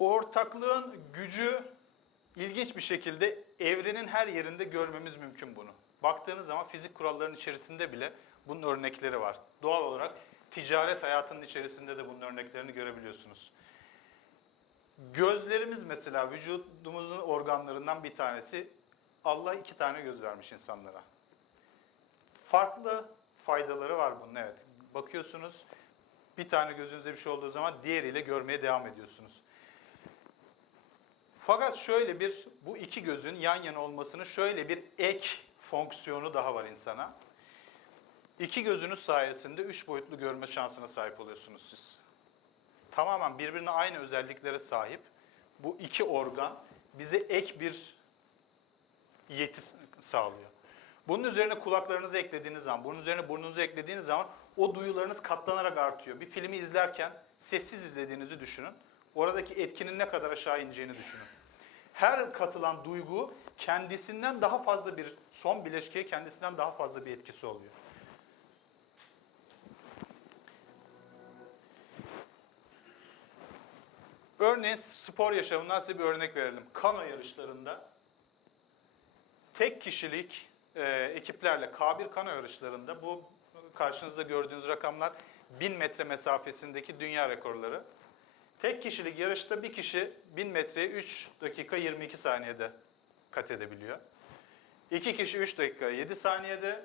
Ortaklığın gücü ilginç bir şekilde evrenin her yerinde görmemiz mümkün bunu. Baktığınız zaman fizik kurallarının içerisinde bile bunun örnekleri var. Doğal olarak ticaret hayatının içerisinde de bunun örneklerini görebiliyorsunuz. Gözlerimiz mesela vücudumuzun organlarından bir tanesi. Allah iki tane göz vermiş insanlara. Farklı faydaları var bunun evet. Bakıyorsunuz bir tane gözünüze bir şey olduğu zaman diğeriyle görmeye devam ediyorsunuz. Fakat şöyle bir, bu iki gözün yan yana olmasının şöyle bir ek fonksiyonu daha var insana. İki gözünüz sayesinde üç boyutlu görme şansına sahip oluyorsunuz siz. Tamamen birbirine aynı özelliklere sahip bu iki organ bize ek bir yeti sağlıyor. Bunun üzerine kulaklarınızı eklediğiniz zaman, bunun üzerine burnunuzu eklediğiniz zaman o duyularınız katlanarak artıyor. Bir filmi izlerken sessiz izlediğinizi düşünün. Oradaki etkinin ne kadar aşağı ineceğini düşünün. Her katılan duygu kendisinden daha fazla bir son bileşkeye kendisinden daha fazla bir etkisi oluyor. Örneğin spor yaşamından size bir örnek verelim. Kano yarışlarında tek kişilik e, ekiplerle K1 kano yarışlarında bu karşınızda gördüğünüz rakamlar 1000 metre mesafesindeki dünya rekorları. Tek kişilik yarışta bir kişi 1000 metreye 3 dakika 22 saniyede kat edebiliyor. 2 kişi 3 dakika 7 saniyede,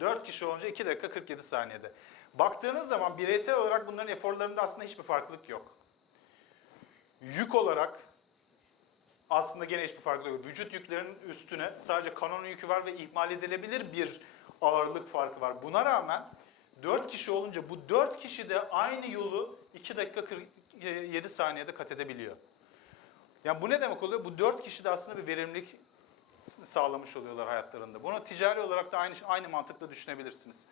4 kişi olunca 2 dakika 47 saniyede. Baktığınız zaman bireysel olarak bunların eforlarında aslında hiçbir farklılık yok. Yük olarak aslında gene hiçbir farkı yok. Vücut yüklerinin üstüne sadece kanonun yükü var ve ihmal edilebilir bir ağırlık farkı var. Buna rağmen 4 kişi olunca bu 4 kişi de aynı yolu 2 dakika 47 saniyede kat edebiliyor. Yani bu ne demek oluyor? Bu 4 kişi de aslında bir verimlilik sağlamış oluyorlar hayatlarında. Bunu ticari olarak da aynı aynı mantıkla düşünebilirsiniz.